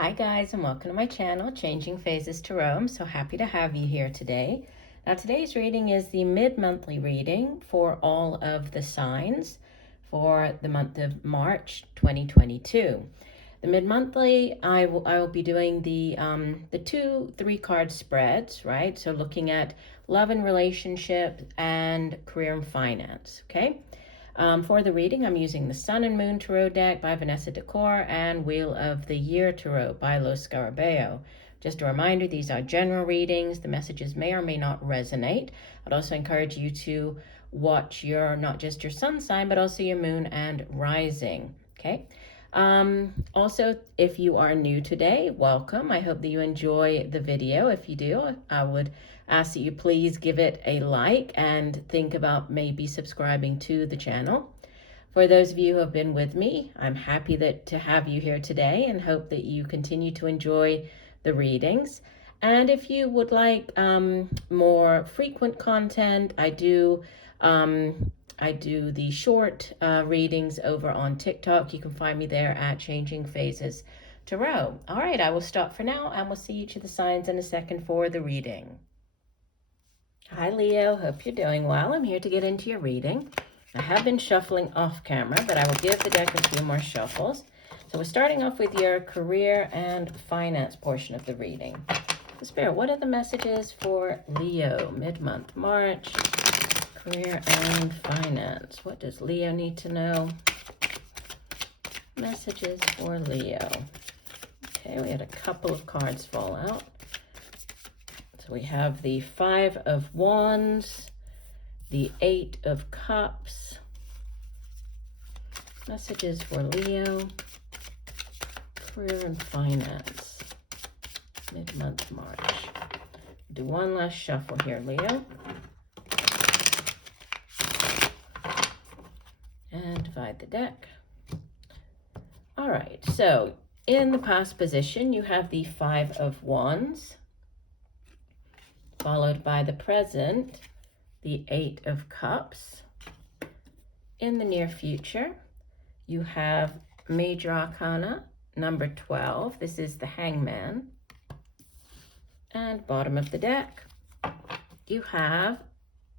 Hi guys, and welcome to my channel, Changing Phases Tarot. I'm so happy to have you here today. Now today's reading is the mid-monthly reading for all of the signs for the month of March 2022. The mid-monthly, I will be doing the 2-3 card spreads, right? So looking at love and relationship and career and finance, okay? For the reading, I'm using the Sun and Moon Tarot deck by Vanessa Decort and Wheel of the Year Tarot by Los Scarabeo. Just a reminder, these are general readings. The messages may or may not resonate. I'd also encourage you to watch not just your sun sign, but also your moon and rising, okay? Also, if you are new today, welcome. I hope that you enjoy the video. If you do, I would ask that you please give it a like and think about maybe subscribing to the channel. For those of you who have been with me, I'm happy to have you here today and hope that you continue to enjoy the readings. And if you would like more frequent content, I do the short readings over on TikTok. You can find me there at Changing Phases Tarot. All right, I will stop for now and we'll see each of the signs in a second for the reading. Hi Leo, hope you're doing well. I'm here to get into your reading. I have been shuffling off camera, but I will give the deck a few more shuffles. So we're starting off with your career and finance portion of the reading. So Spirit, what are the messages for Leo, mid-month March, career and finance? What does Leo need to know? Messages for Leo. Okay, we had a couple of cards fall out. So we have the 5 of Wands, the 8 of Cups. Messages for Leo, career and finance, mid-month March. Do one last shuffle here, Leo. And divide the deck. All right, so in the past position, you have the 5 of Wands, followed by the present, the 8 of Cups. In the near future, you have Major Arcana, number 12. This is the Hangman. And bottom of the deck, you have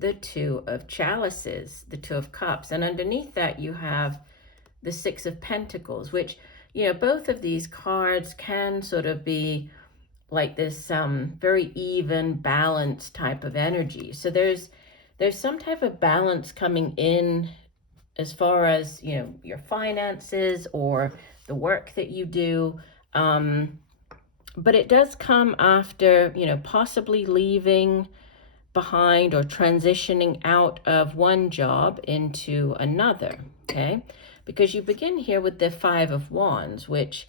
the 2 of Chalices, the 2 of Cups. And underneath that, you have the 6 of Pentacles, which, you know, both of these cards can sort of be like this very even, balanced type of energy. So there's some type of balance coming in as far as, you know, your finances or the work that you do. But it does come after, you know, possibly leaving behind or transitioning out of one job into another, okay? Because you begin here with the 5 of Wands, which,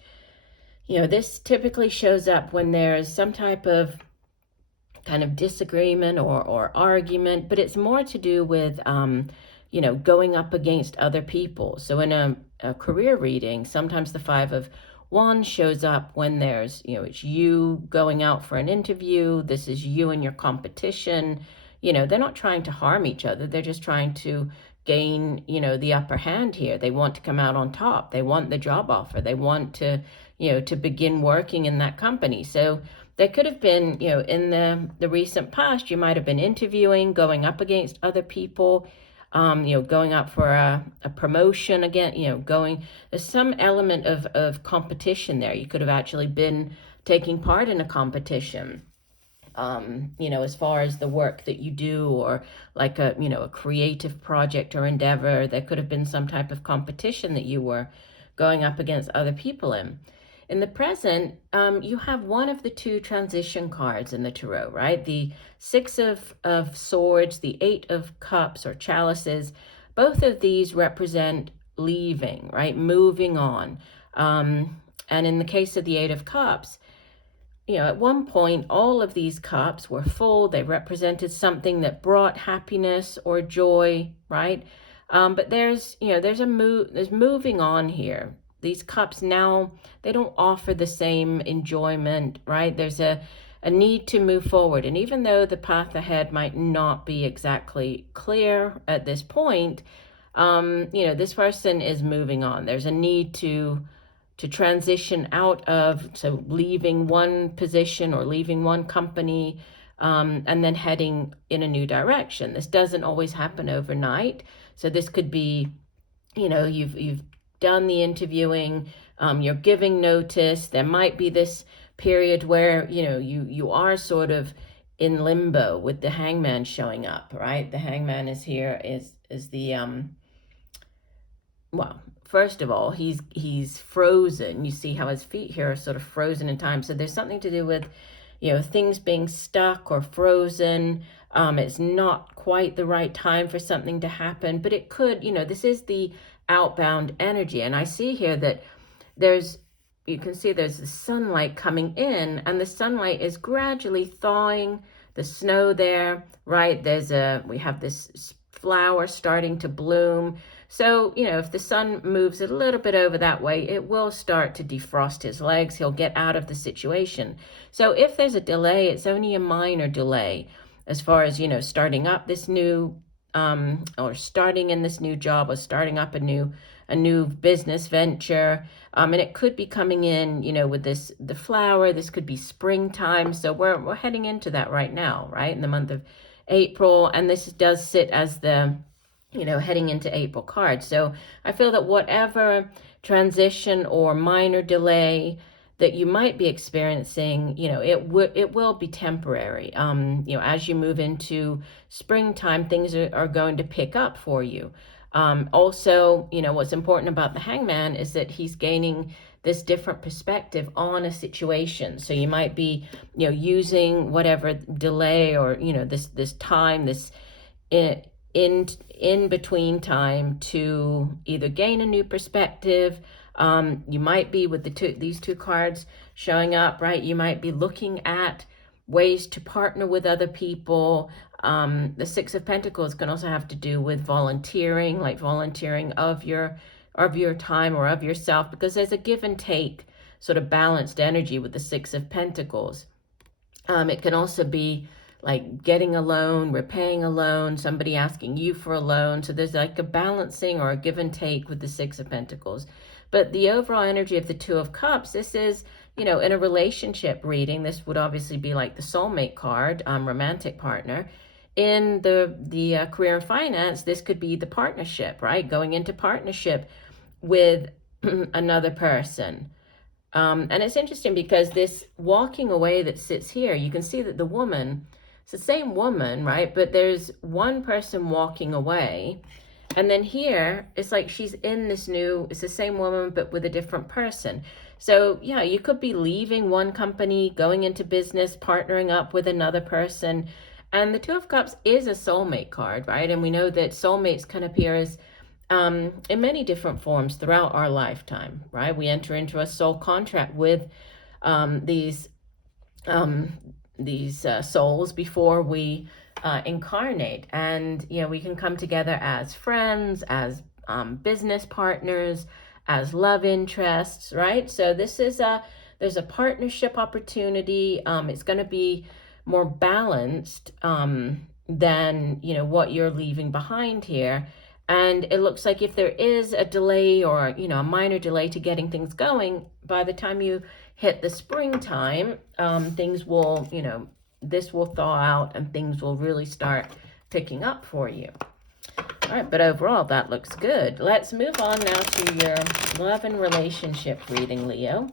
you know, this typically shows up when there's some type of kind of disagreement or argument, but it's more to do with, you know, going up against other people. So in a career reading, sometimes the 5 of Wands shows up when there's, you know, it's you going out for an interview. This is you and your competition. You know, they're not trying to harm each other. They're just trying to gain, you know, the upper hand here. They want to come out on top. They want the job offer. They want to, you know, to begin working in that company. So there could have been, you know, in the recent past, you might have been interviewing, going up against other people, you know, going up for a promotion again, you know, there's some element of competition there. You could have actually been taking part in a competition, you know, as far as the work that you do, or like a, you know, a creative project or endeavor. There could have been some type of competition that you were going up against other people in. In the present, you have one of the 2 transition cards in the tarot, right? The 6 of Swords, the 8 of Cups or Chalices. Both of these represent leaving, right? Moving on. And in the case of the 8 of Cups, you know, at one point, all of these cups were full. They represented something that brought happiness or joy, right? But there's, you know, there's moving on here. These cups now, they don't offer the same enjoyment, right? There's a need to move forward. And even though the path ahead might not be exactly clear at this point, you know, this person is moving on. There's a need to to transition out of, so leaving one position or leaving one company, and then heading in a new direction. This doesn't always happen overnight. So this could be, you know, you've done the interviewing, you're giving notice. There might be this period where, you know, you are sort of in limbo with the Hangman showing up, right? The Hangman is here, is the well, first of all, he's frozen. You see how his feet here are sort of frozen in time. So there's something to do with, you know, things being stuck or frozen. It's not quite the right time for something to happen, but it could, you know, this is the outbound energy. And I see here that you can see there's the sunlight coming in, and the sunlight is gradually thawing the snow there, right? We have this flower starting to bloom. So, you know, if the sun moves a little bit over that way, it will start to defrost his legs. He'll get out of the situation. So if there's a delay, it's only a minor delay as far as, you know, starting up this new, or starting in this new job, or starting up a new business venture. And it could be coming in, you know, with the flower. This could be springtime. So we're heading into that right now, right? In the month of April. And this does sit as the, you know, heading into April card. So I feel that whatever transition or minor delay that you might be experiencing, you know, it will be temporary. You know, as you move into springtime, things are going to pick up for you. Also, you know, what's important about the Hangman is that he's gaining this different perspective on a situation. So you might be, you know, using whatever delay or, you know, this time, this in between time to either gain a new perspective. You might be with these two cards showing up, right? You might be looking at ways to partner with other people. The Six of Pentacles can also have to do with volunteering, like volunteering of your time or of yourself, because there's a give and take sort of balanced energy with the Six of Pentacles. It can also be like getting a loan, repaying a loan, somebody asking you for a loan. So there's like a balancing or a give and take with the Six of Pentacles. But the overall energy of the Two of Cups, this is, you know, in a relationship reading, this would obviously be like the soulmate card, romantic partner. In the career and finance, this could be the partnership, right? Going into partnership with another person. And it's interesting because this walking away that sits here, you can see that the woman, it's the same woman, right? But there's one person walking away. And then here, it's like she's in this new, it's the same woman, but with a different person. So yeah, you could be leaving one company, going into business, partnering up with another person. And the Two of Cups is a soulmate card, right? And we know that soulmates can appear as in many different forms throughout our lifetime, right? We enter into a soul contract with these souls before we incarnate, and you know, we can come together as friends, as business partners, as love interests, right? So this is there's a partnership opportunity. It's going to be more balanced than, you know, what you're leaving behind here. And it looks like if there is a delay or, you know, a minor delay to getting things going, by the time you hit the springtime, things will, you know, this will thaw out and things will really start picking up for you. All right, but overall, that looks good. Let's move on now to your love and relationship reading, Leo.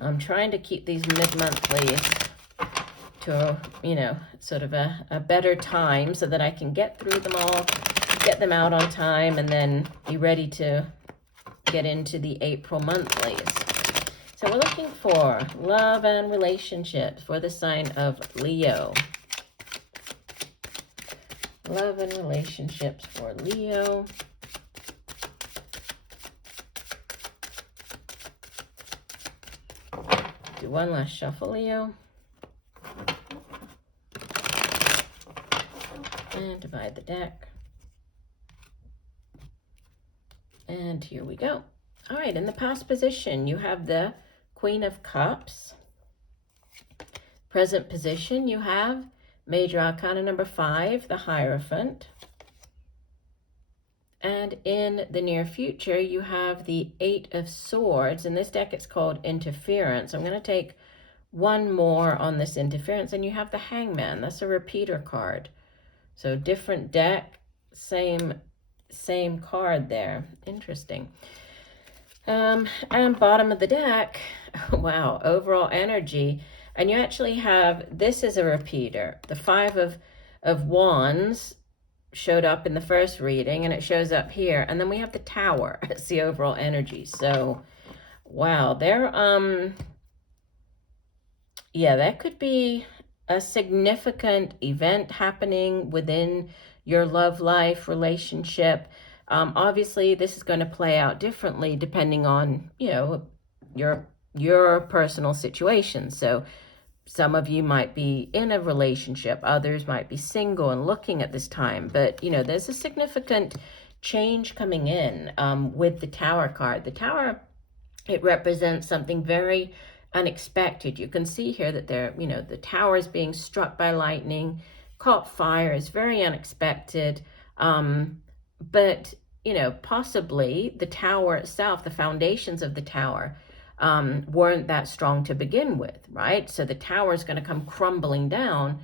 I'm trying to keep these mid-monthlies to, you know, sort of a better time so that I can get through them all, get them out on time, and then be ready to get into the April monthlies. So we're looking for love and relationships for the sign of Leo. Love and relationships for Leo. Do one last shuffle, Leo. And divide the deck. And here we go. All right, in the past position, you have the Queen of Cups. Present position, you have Major Arcana number 5, the Hierophant. And in the near future, you have the Eight of Swords. In this deck, it's called Interference. I'm going to take one more on this interference, and you have the Hangman. That's a repeater card. So different deck, same card there. Interesting. And bottom of the deck, wow, overall energy. And you actually have, this is a repeater. The Five of Wands showed up in the first reading, and it shows up here. And then we have the Tower. It's the overall energy. So, wow, yeah, that could be a significant event happening within your love life, relationship. Obviously, this is going to play out differently depending on, your personal situation. So some of you might be in a relationship, others might be single and looking at this time. But, there's a significant change coming in with the Tower card. The Tower, it represents something very unexpected. You can see here that the tower is being struck by lightning, caught fire, is very unexpected. But, possibly the tower itself, the foundations of the tower, weren't that strong to begin with, right? So the tower is going to come crumbling down,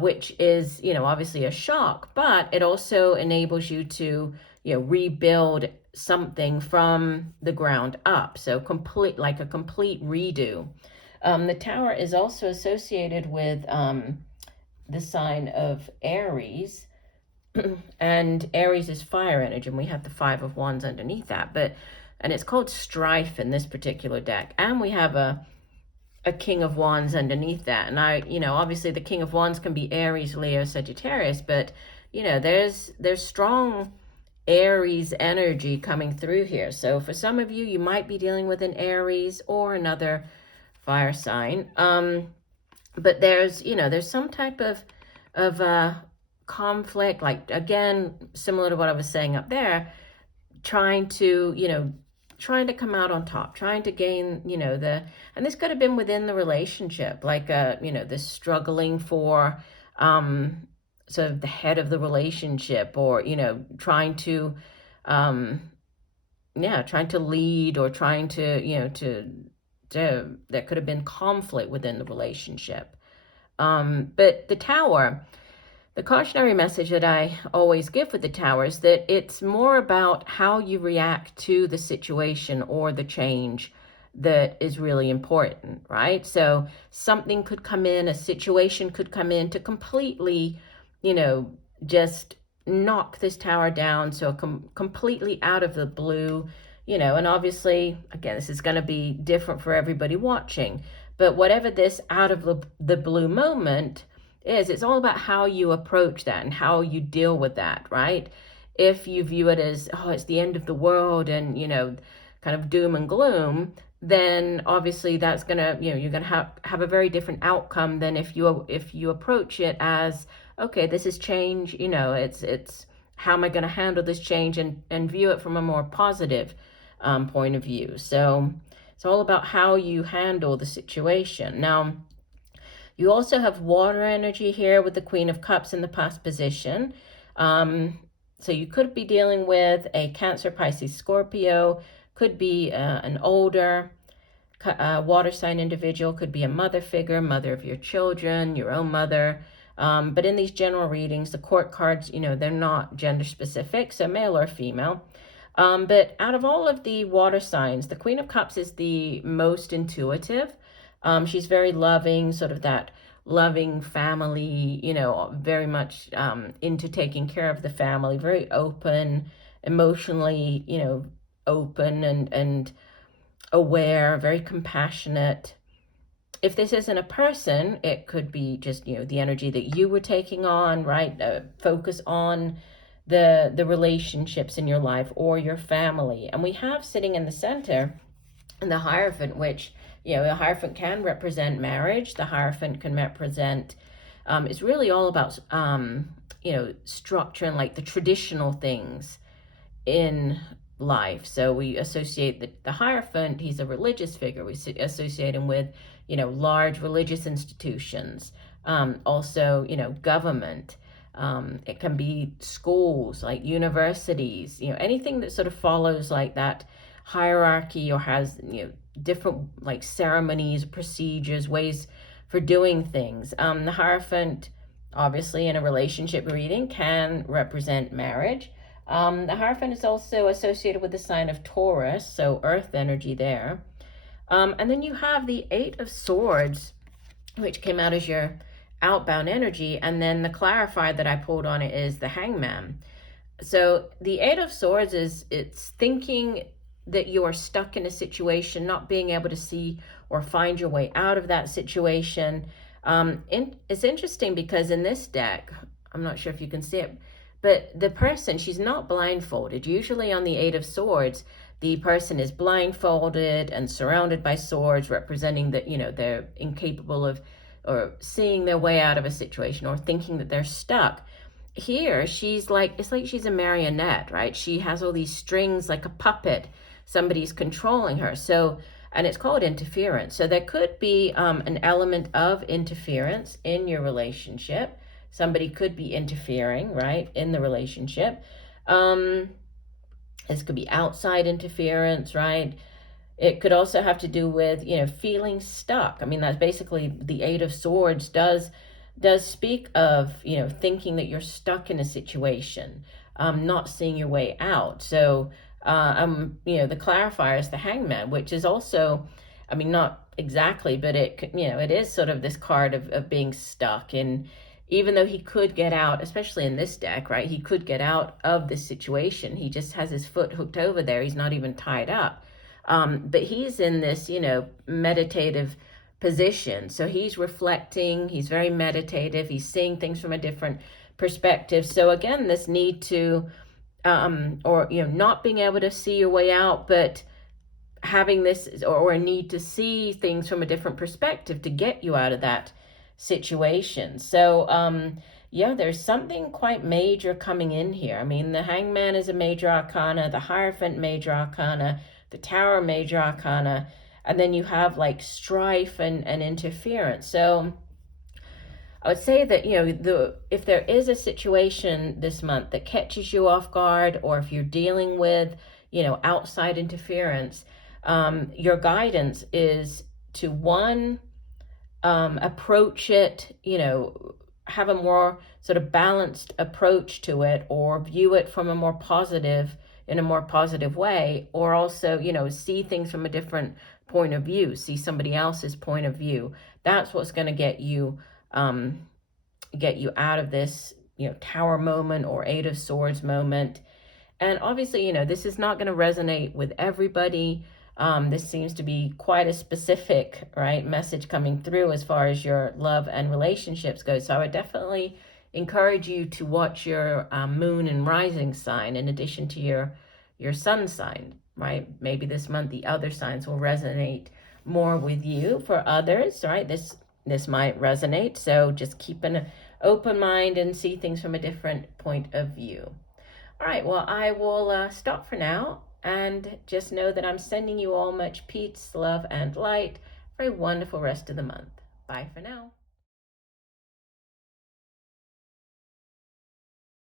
which is, obviously a shock, but it also enables you to, rebuild something from the ground up. So like a complete redo. The Tower is also associated with the sign of Aries, and Aries is fire energy, and we have the Five of Wands underneath that. And it's called Strife in this particular deck, and we have a King of Wands underneath that. And obviously the King of Wands can be Aries, Leo, Sagittarius, but there's strong Aries energy coming through here. So for some of you, you might be dealing with an Aries or another fire sign. But there's some type of conflict, like, again, similar to what I was saying up there, trying to come out on top, trying to gain, and this could have been within the relationship, like, this struggling for, sort of the head of the relationship, or, trying to lead, or trying to, there could have been conflict within the relationship. But the Tower, the cautionary message that I always give with the Tower is that it's more about how you react to the situation or the change that is really important, right? So something could come in, a situation could come in to completely, just knock this Tower down. So completely out of the blue, and obviously, again, this is going to be different for everybody watching. But whatever this out of the blue moment is, it's all about how you approach that and how you deal with that, right? If you view it as, oh, it's the end of the world and, kind of doom and gloom, then obviously that's gonna, you're gonna have a very different outcome than if you approach it as, okay, this is change, it's how am I gonna handle this change, and view it from a more positive point of view. So it's all about how you handle the situation. Now, you also have water energy here with the Queen of Cups in the past position. So you could be dealing with a Cancer, Pisces, Scorpio, could be an older water sign individual, could be a mother figure, mother of your children, your own mother. But in these general readings, the court cards, they're not gender specific, so male or female. But out of all of the water signs, the Queen of Cups is the most intuitive. She's very loving, sort of that loving family, very much into taking care of the family, very open, emotionally, open and aware, very compassionate. If this isn't a person, it could be just, the energy that you were taking on, right? Focus on the relationships in your life or your family. And we have sitting in the center in the Hierophant, which, the Hierophant can represent marriage. The Hierophant can represent, it's really all about, structure and like the traditional things in life. So we associate the Hierophant, he's a religious figure. We associate him with, large religious institutions, also, government. It can be schools, like universities, anything that sort of follows like that hierarchy or has, different like ceremonies, procedures, ways for doing things. The Hierophant, obviously, in a relationship reading can represent marriage. The Hierophant is also associated with the sign of Taurus, so earth energy there. And then you have the Eight of Swords, which came out as your outbound energy. And then the clarifier that I pulled on it is the Hangman. So the Eight of Swords it's thinking that you are stuck in a situation, not being able to see or find your way out of that situation. It's interesting because in this deck, I'm not sure if you can see it, but the person, she's not blindfolded. Usually on the Eight of Swords, the person is blindfolded and surrounded by swords, representing that, they're incapable of or seeing their way out of a situation or thinking that they're stuck. Here, she's like, it's like she's a marionette, right? She has all these strings like a puppet. Somebody's controlling her. So, and it's called interference. So there could be an element of interference in your relationship. Somebody could be interfering, right, in the relationship. This could be outside interference, right? It could also have to do with, feeling stuck. I mean, that's basically the Eight of Swords does speak of, thinking that you're stuck in a situation, not seeing your way out. So, the clarifier is the Hangman, which is also, I mean, not exactly, but it is sort of this card of being stuck. And even though he could get out, especially in this deck, right? He could get out of this situation. He just has his foot hooked over there. He's not even tied up. But he's in this, meditative position. So he's reflecting, he's very meditative, he's seeing things from a different perspective. So again, this need to, not being able to see your way out, but having this or a need to see things from a different perspective to get you out of that situation. So, there's something quite major coming in here. I mean, the Hangman is a major arcana, the Hierophant major arcana, the Tower major arcana, and then you have like strife and interference. So I would say that, if there is a situation this month that catches you off guard, or if you're dealing with, outside interference, your guidance is to approach it, have a more sort of balanced approach to it, or view it from in a more positive way, or also, see things from a different point of view, see somebody else's point of view. That's what's going to get you out of this, Tower moment or Eight of Swords moment. And obviously, this is not going to resonate with everybody. This seems to be quite a specific, right, message coming through as far as your love and relationships go. So I would definitely encourage you to watch your moon and rising sign in addition to your sun sign, right? Maybe this month the other signs will resonate more with you. For others, right, this might resonate. So just keep an open mind and see things from a different point of view. All right, well, I will stop for now. And just know that I'm sending you all much peace, love, and light for a wonderful rest of the month. Bye for now.